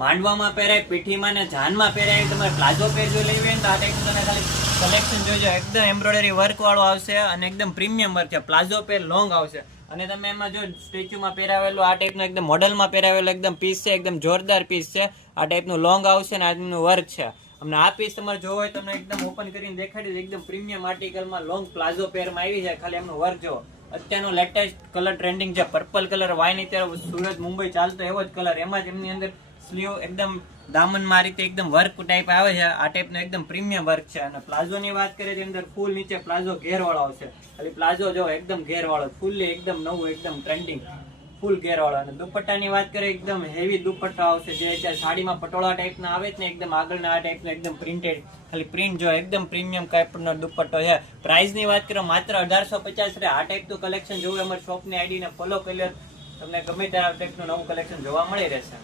માંડવામાં પહેરાય, પીઠીમાં ને જાનમાં પહેરાય. તમારે પ્લાઝો પેર જો લેવી હોય ને તો આ ટાઈપનું તમે ખાલી કલેક્શન જોજો. એકદમ એમ્બ્રોઇડરી વર્ક વાળો આવશે અને એકદમ પ્રીમિયમ વર્ક છે. પ્લાઝો પેર લોંગ આવશે અને તમે એમાં જો સ્ટેચ્યુમાં પહેરાવેલું આ ટાઈપનું એકદમ મોડલમાં પહેરાવેલું એકદમ પીસ છે, એકદમ જોરદાર પીસ છે. આ ટાઈપનું લોંગ આવશે ને આ ટાઈપનું વર્ક છે. અમને આ પીસ તમારે જોવો હોય તમને એકદમ ઓપન કરીને દેખાડી દે. એકદમ પ્રીમિયમ આર્ટિકલમાં લોંગ પ્લાઝો પેરમાં આવી જાય. ખાલી એમનું વર્ક જોવો. અત્યારનો લેટેસ્ટ કલર ટ્રેન્ડિંગ છે પર્પલ કલર. વાઇન અત્યારે સુરત મુંબઈ ચાલતો એવો જ કલર. એમાં જ એમની અંદર સ્લીવ એકદમ દામનમાં આ રીતે એકદમ વર્ક ટાઈપ આવે છે. આ ટાઈપનું એકદમ પ્રીમિયમ વર્ક છે. અને પ્લાઝો ની વાત કરીએ તો અંદર ફૂલ નીચે પ્લાઝો ઘેર વાળો આવશે. ખાલી પ્લાઝો જો એકદમ ઘેર વાળો, ફૂલ્લી એકદમ નવું, એકદમ ટ્રેન્ડિંગ ફૂલ ઘેર વાળો. અને દુપટ્ટાની વાત કરીએ એકદમ હેવી દુપટ્ટા આવશે. જે અત્યારે સાડીમાં પટોળા ટાઈપના આવે છે ને એકદમ આગળના આ ટાઈપનો એકદમ પ્રિન્ટેડ, ખાલી પ્રિન્ટ જો એકદમ પ્રીમિયમ કાપડનો દુપટ્ટો છે. પ્રાઇસ ની વાત કરીએ માત્ર 1850. આ ટાઈપનું કલેક્શન જોવું અમારી શોપની આઈડી ને ફોલો કરી લો. તમને ગમે ત્યારે આ ટાઈપનું નવું કલેક્શન જોવા મળી રહેશે.